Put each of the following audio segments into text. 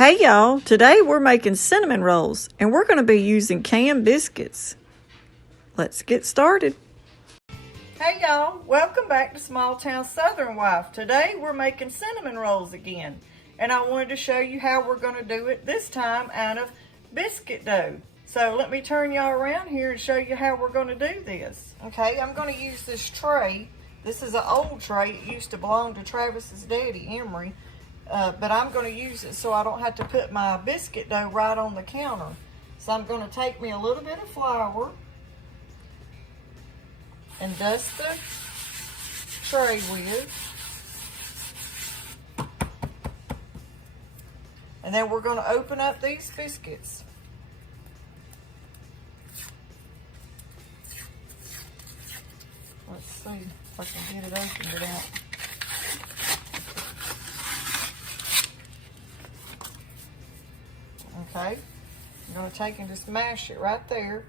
Hey y'all, today we're making cinnamon rolls and we're going to be using canned biscuits. Let's get started. Hey y'all, welcome back to Small Town Southern Wife. Today we're making cinnamon rolls again and I wanted to show you how we're going to do it this time out of biscuit dough. So let me turn y'all around here and show you how we're going to do this. Okay, I'm going to use this tray. This is an old tray. It used to belong to Travis's daddy, Emery. But I'm going to use it so I don't have to put my biscuit dough right on the counter. So I'm going to take me a little bit of flour and dust the tray with. And then we're going to open up these biscuits. Let's see if I can get it opened it out. Okay, I'm going to take and just mash it right there.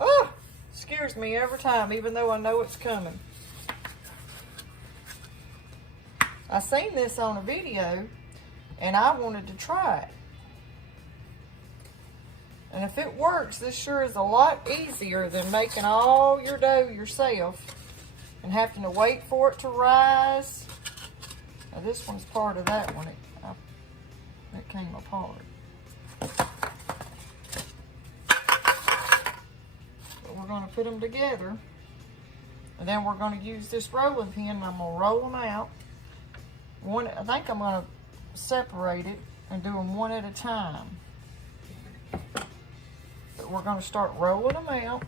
Oh, scares me every time, even though I know it's coming. I seen this on a video, and I wanted to try it. And if it works, this sure is a lot easier than making all your dough yourself and having to wait for it to rise. Now this one's part of that one. It came apart. But we're going to put them together, and then we're going to use this rolling pin and I'm going to roll them out. I think I'm going to separate it and do them one at a time. But we're going to start rolling them out.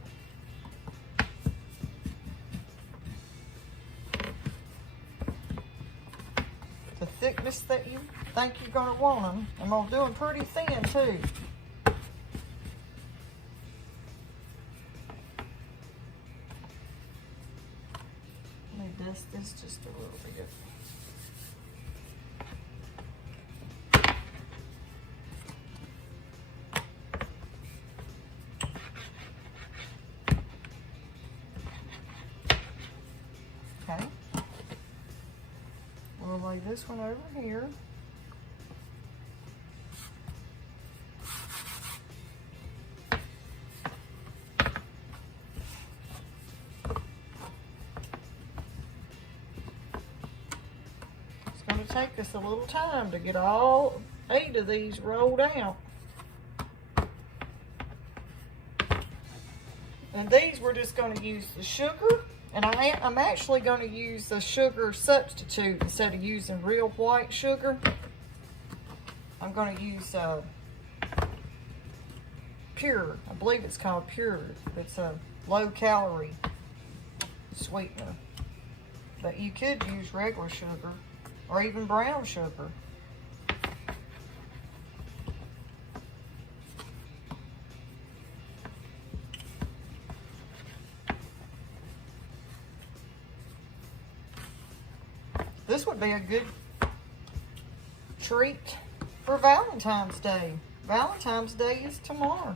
The thickness that you think you're going to want them. I'm going to do them pretty thin too. Let me dust this just a little bit. Okay. We'll lay this one over here. It's going to take us a little time to get all 8 of these rolled out. And these we're just going to use the sugar. And I'm actually going to use the sugar substitute instead of using real white sugar. I'm going to use Pure. I believe it's called Pure. It's a low-calorie sweetener. But you could use regular sugar or even brown sugar. This would be a good treat for Valentine's Day. Valentine's Day is tomorrow.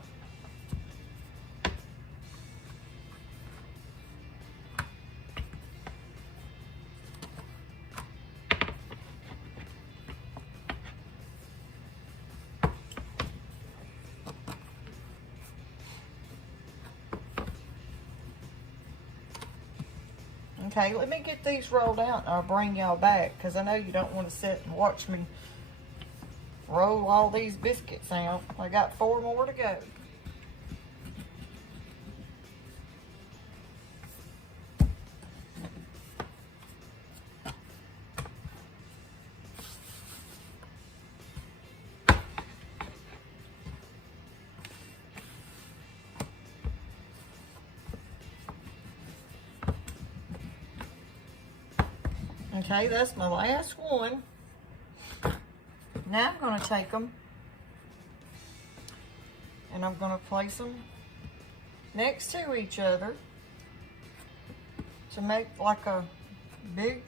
Okay, let me get these rolled out and I'll bring y'all back because I know you don't want to sit and watch me roll all these biscuits out. I got 4 more to go. Okay, that's my last one. Now I'm going to take them and I'm going to place them next to each other to make like a big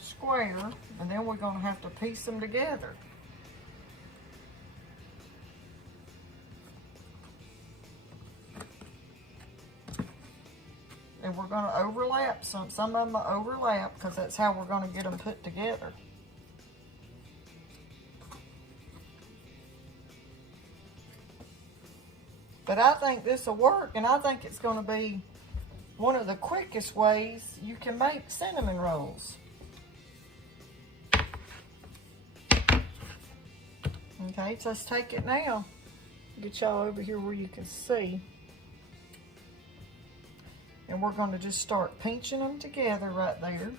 square, and then we're going to have to piece them together. And we're going to overlap some of them overlap because that's how we're going to get them put together. But I think this will work, and I think it's going to be one of the quickest ways you can make cinnamon rolls. Okay, so let's take it now. Get y'all over here where you can see. And we're going to just start pinching them together right there.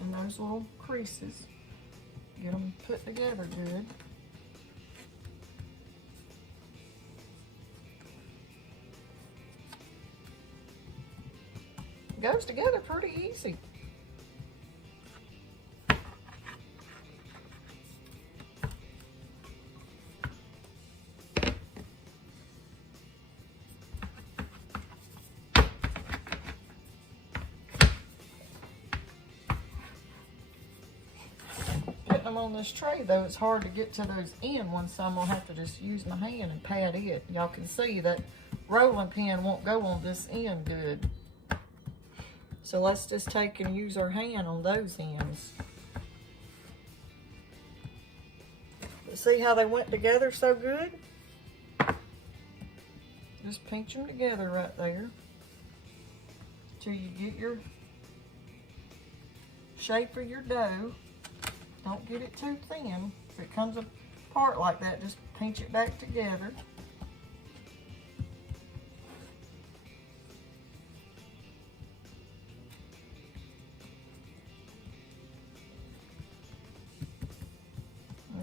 In those little creases. Get them put together good. It goes together pretty easy. Them on this tray though, it's hard to get to those end ones, so I'm gonna have to just use my hand and pat it. Y'all can see that rolling pin won't go on this end good, so let's just take and use our hand on those ends. But see how they went together so good? Just pinch them together right there till you get your shape of your dough. Don't get it too thin. If it comes apart like that, just pinch it back together.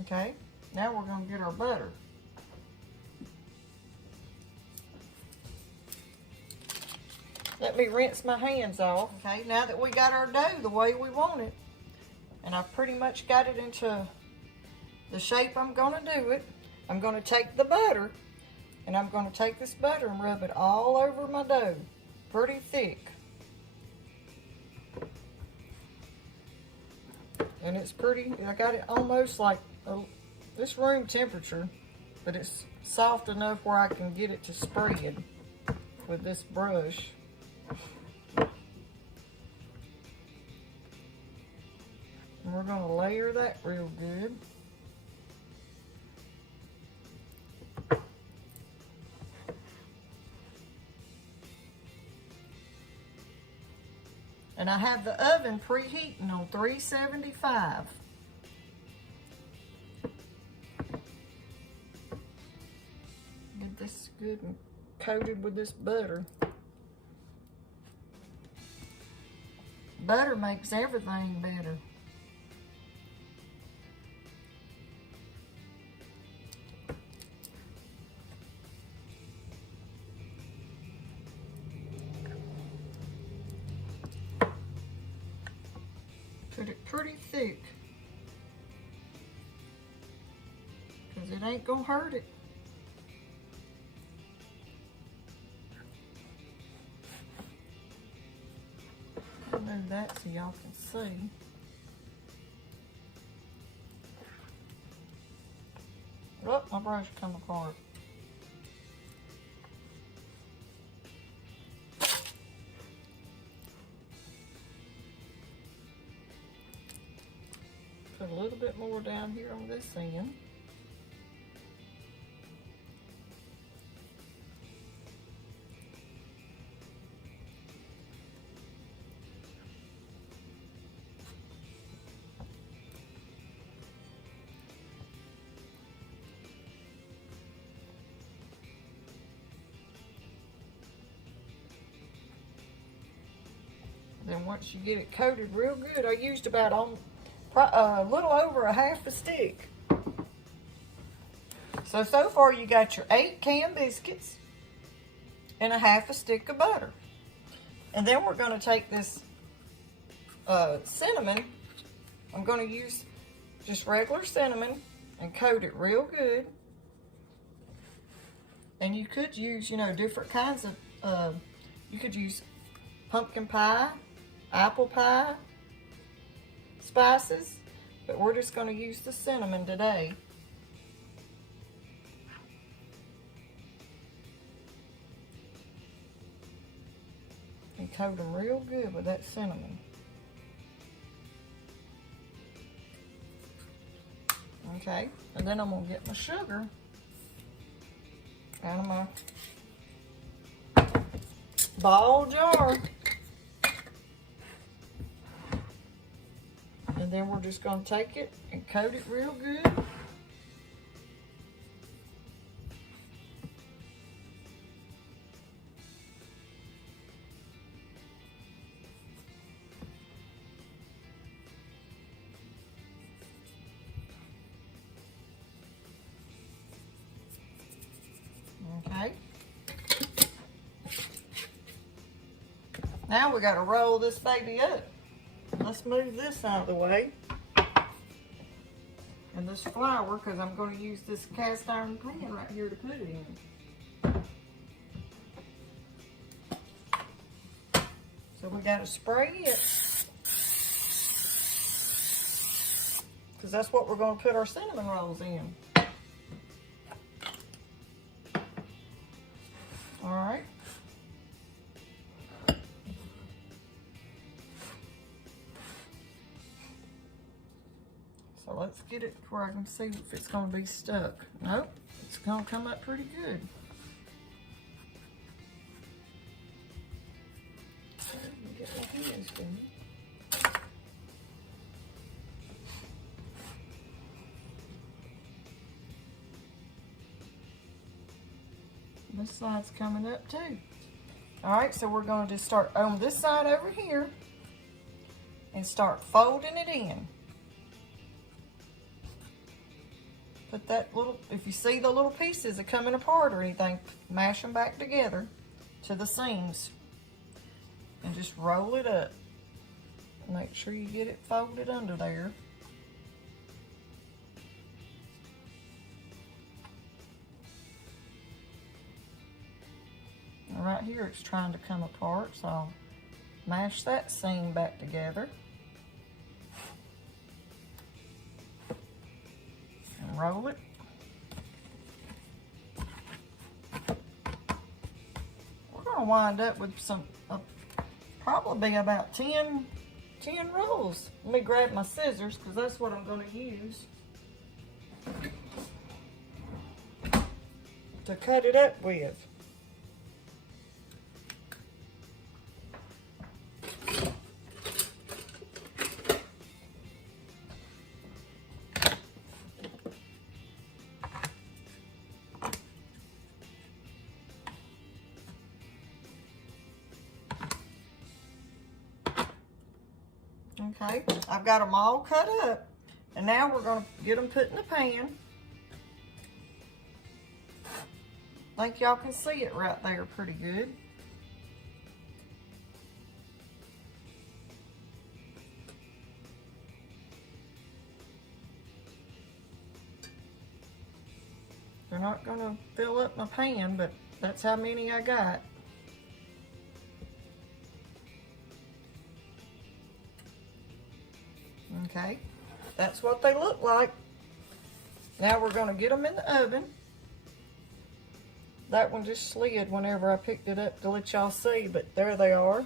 Okay, now we're going to get our butter. Let me rinse my hands off. Okay, now that we got our dough the way we want it, and I've pretty much got it into the shape I'm going to do it, I'm going to take the butter, and I'm going to take this butter and rub it all over my dough, pretty thick. And it's pretty, I got it almost like this room temperature, but it's soft enough where I can get it to spread with this brush. And we're going to layer that real good. And I have the oven preheating on 375. Get this good and coated with this butter. Butter makes everything better. Put it pretty thick, because it ain't gonna hurt it. I'll move that so y'all can see. Oh, my brush come apart. Put a little bit more down here on this end. Then once you get it coated real good, I used about a little over a half a stick. So far you got your 8 canned biscuits and a half a stick of butter. And then we're going to take this cinnamon. I'm going to use just regular cinnamon and coat it real good. And you could use, you know, different kinds of, you could use pumpkin pie, apple pie, spices, but we're just going to use the cinnamon today. And coat them real good with that cinnamon. Okay, and then I'm going to get my sugar. out of my ball jar. And then we're just going to take it and coat it real good. Okay. Now we got to roll this baby up. Let's move this out of the way. And this flour, because I'm going to use this cast iron pan right here to put it in. So we got to spray it. Because that's what we're going to put our cinnamon rolls in. All right. So let's get it where I can see if it's going to be stuck. Nope, it's going to come up pretty good. Get my hands going. This side's coming up too. All right, so we're going to just start on this side over here and start folding it in. Put that little, if you see the little pieces are coming apart or anything, mash them back together to the seams and just roll it up. Make sure you get it folded under there. And right here it's trying to come apart, so I'll mash that seam back together. And roll it. We're going to wind up with some, probably about 10 rolls. Let me grab my scissors because that's what I'm going to use to cut it up with. Okay, I've got them all cut up, and now we're going to get them put in the pan. I think y'all can see it right there pretty good. They're not going to fill up my pan, but that's how many I got. Okay, that's what they look like. Now we're going to get them in the oven. That one just slid whenever I picked it up to let y'all see, but there they are.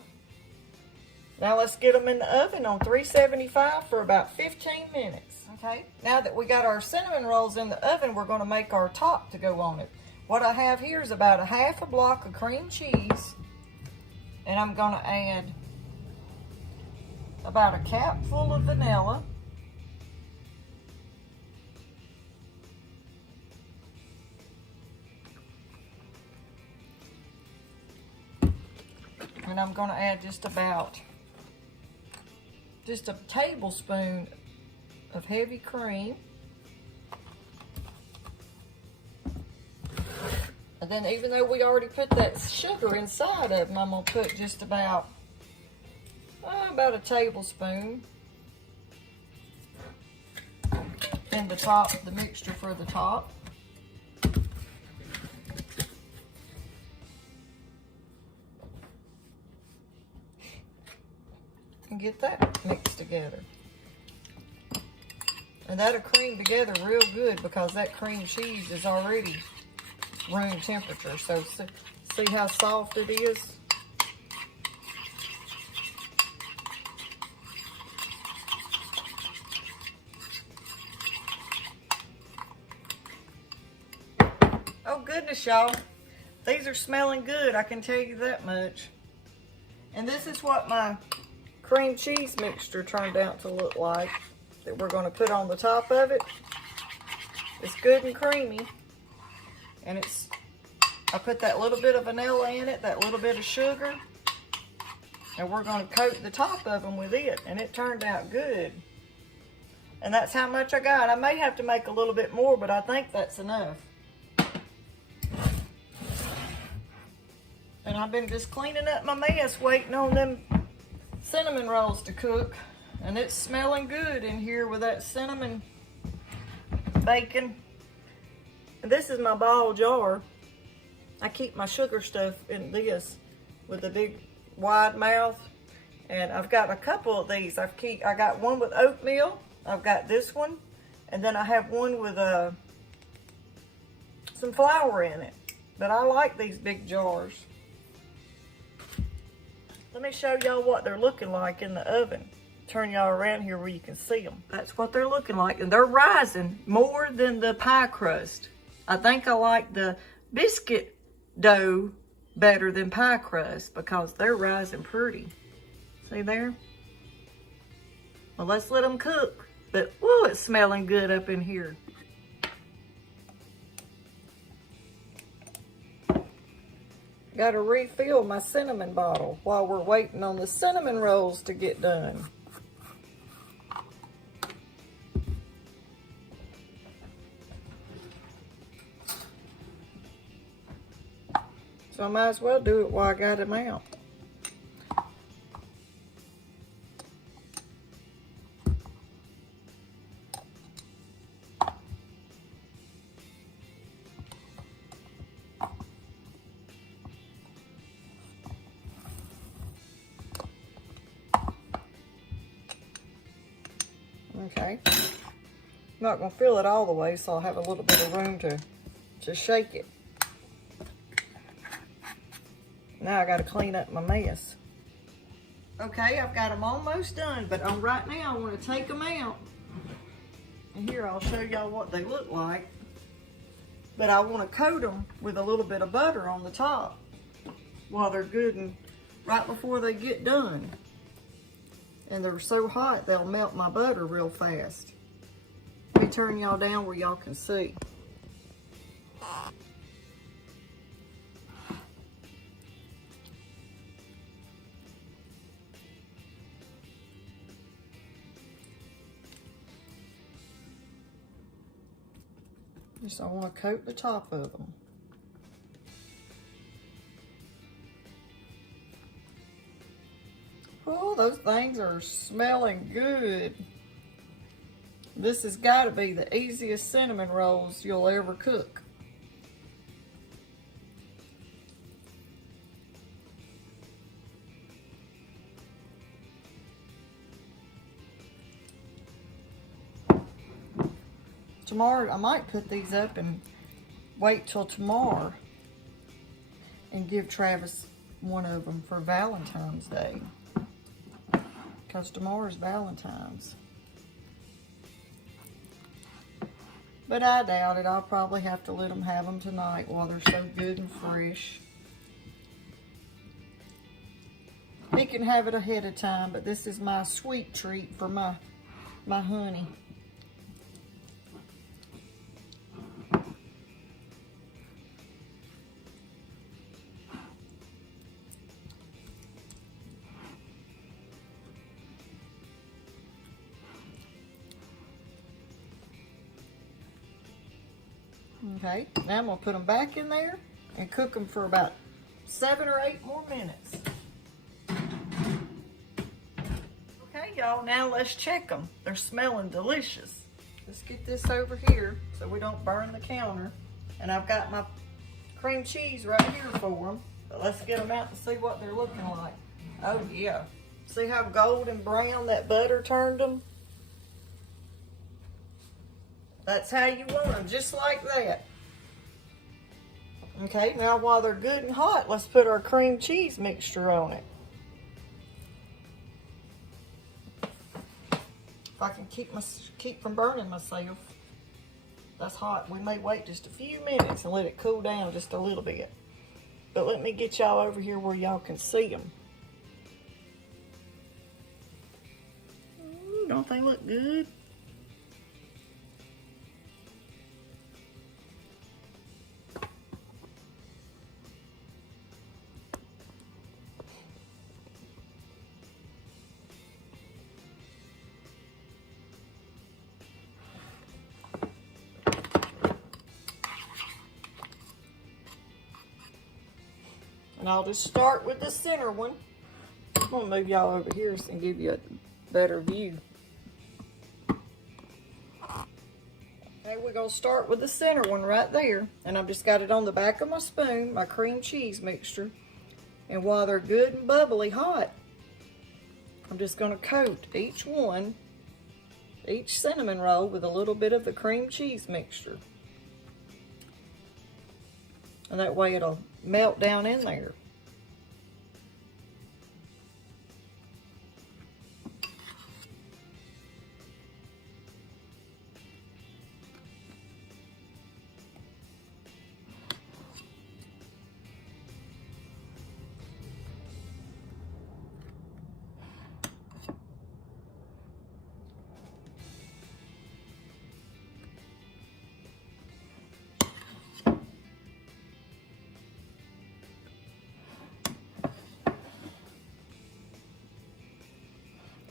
Now let's get them in the oven on 375 for about 15 minutes. Okay, now that we got our cinnamon rolls in the oven, we're going to make our top to go on it. What I have here is about a half a block of cream cheese, and I'm going to add about a cap full of vanilla. And I'm going to add just a tablespoon of heavy cream. And then even though we already put that sugar inside of them, I'm going to put just about a tablespoon in the top, the mixture for the top. And get that mixed together. And that'll cream together real good because that cream cheese is already room temperature. So see how soft it is? Oh, good. goodness, y'all. These are smelling good, I can tell you that much. And this is what my cream cheese mixture turned out to look like that we're going to put on the top of it. It's good and creamy. And I put that little bit of vanilla in it, that little bit of sugar. And we're going to coat the top of them with it. And it turned out good. And that's how much I got. I may have to make a little bit more, but I think that's enough. And I've been just cleaning up my mess, waiting on them cinnamon rolls to cook. And it's smelling good in here with that cinnamon bacon. And this is my ball jar. I keep my sugar stuff in this with a big wide mouth. And I've got a couple of these. I got one with oatmeal. I've got this one. And then I have one with some flour in it. But I like these big jars. Let me show y'all what they're looking like in the oven. Turn y'all around here where you can see them. That's what they're looking like. And they're rising more than the pie crust. I think I like the biscuit dough better than pie crust because they're rising pretty. See there? Well, let's let them cook. But, whoa, it's smelling good up in here. Got to refill my cinnamon bottle while we're waiting on the cinnamon rolls to get done. So I might as well do it while I got them out. Okay, I'm not going to fill it all the way, so I'll have a little bit of room to shake it. Now I got to clean up my mess. Okay, I've got them almost done, but right now I want to take them out. And here I'll show y'all what they look like. But I want to coat them with a little bit of butter on the top while they're good and right before they get done. And they're so hot, they'll melt my butter real fast. Let me turn y'all down where y'all can see. Just I want to coat the top of them. Oh, those things are smelling good. This has got to be the easiest cinnamon rolls you'll ever cook. Tomorrow, I might put these up and wait till tomorrow and give Travis one of them for Valentine's Day. Because tomorrow's Valentine's. But I doubt it. I'll probably have to let them have them tonight while they're so good and fresh. He can have it ahead of time, but this is my sweet treat for my honey. Okay, now I'm going to put them back in there and cook them for about 7 or 8 more minutes. Okay, y'all, now let's check them. They're smelling delicious. Let's get this over here so we don't burn the counter. And I've got my cream cheese right here for them. But let's get them out and see what they're looking like. Oh, yeah. See how golden brown that butter turned them? That's how you want them, just like that. Okay, now while they're good and hot, let's put our cream cheese mixture on it. If I can keep from burning myself. That's hot. We may wait just a few minutes and let it cool down just a little bit. But let me get y'all over here where y'all can see them. Ooh, don't they look good? And I'll just start with the center one. I'm gonna move y'all over here and give you a better view. Okay, we're gonna start with the center one right there. And I've just got it on the back of my spoon, my cream cheese mixture. And while they're good and bubbly hot, I'm just gonna coat each cinnamon roll with a little bit of the cream cheese mixture. And that way it'll melt down in there.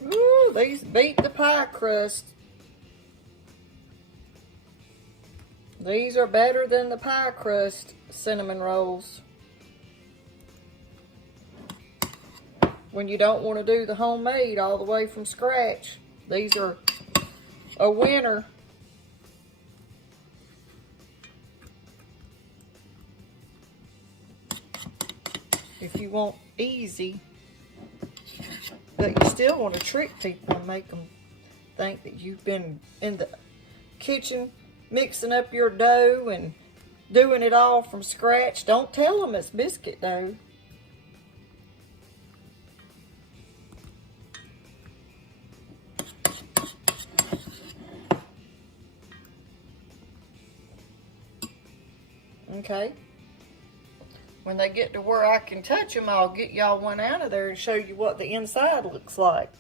Ooh, these beat the pie crust. These are better than the pie crust cinnamon rolls. When you don't want to do the homemade all the way from scratch, these are a winner. If you want easy, but you still want to trick people and make them think that you've been in the kitchen mixing up your dough and doing it all from scratch. Don't tell them it's biscuit dough. Okay. When they get to where I can touch them, I'll get y'all one out of there and show you what the inside looks like.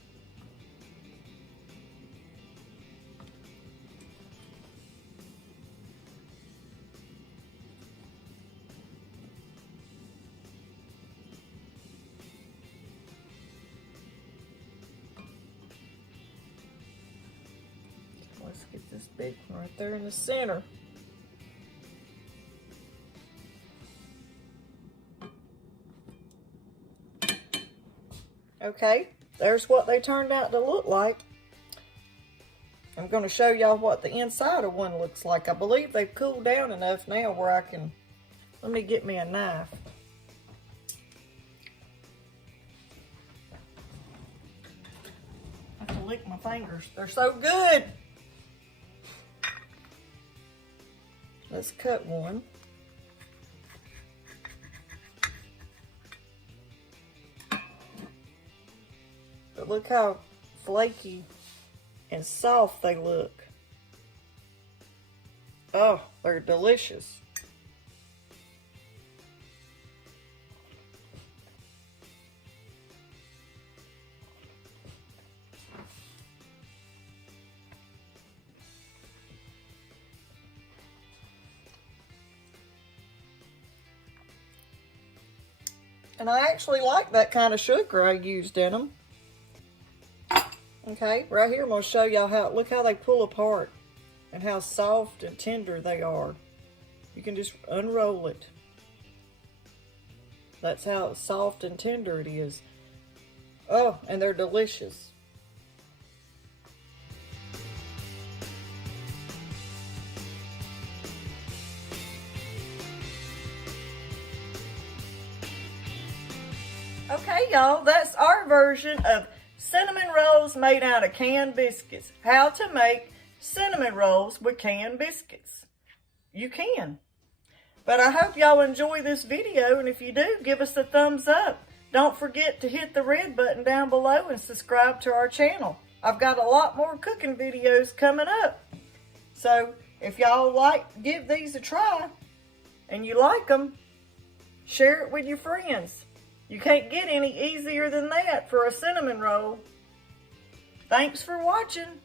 Let's get this big one right there in the center. Okay, there's what they turned out to look like. I'm going to show y'all what the inside of one looks like. I believe they've cooled down enough now where I can, let me get me a knife. I have to lick my fingers. They're so good. Let's cut one. But look how flaky and soft they look. Oh, they're delicious. And I actually like that kind of sugar I used in them. Okay, right here I'm going to show y'all how, look how they pull apart and how soft and tender they are. You can just unroll it. That's how soft and tender it is. Oh, and they're delicious. Okay, y'all, that's our version of cinnamon rolls made out of canned biscuits. How to make cinnamon rolls with canned biscuits. You can. But I hope y'all enjoy this video, and if you do, give us a thumbs up. Don't forget to hit the red button down below and subscribe to our channel. I've got a lot more cooking videos coming up. So if y'all give these a try and you like them, share it with your friends. You can't get any easier than that for a cinnamon roll. Thanks for watching.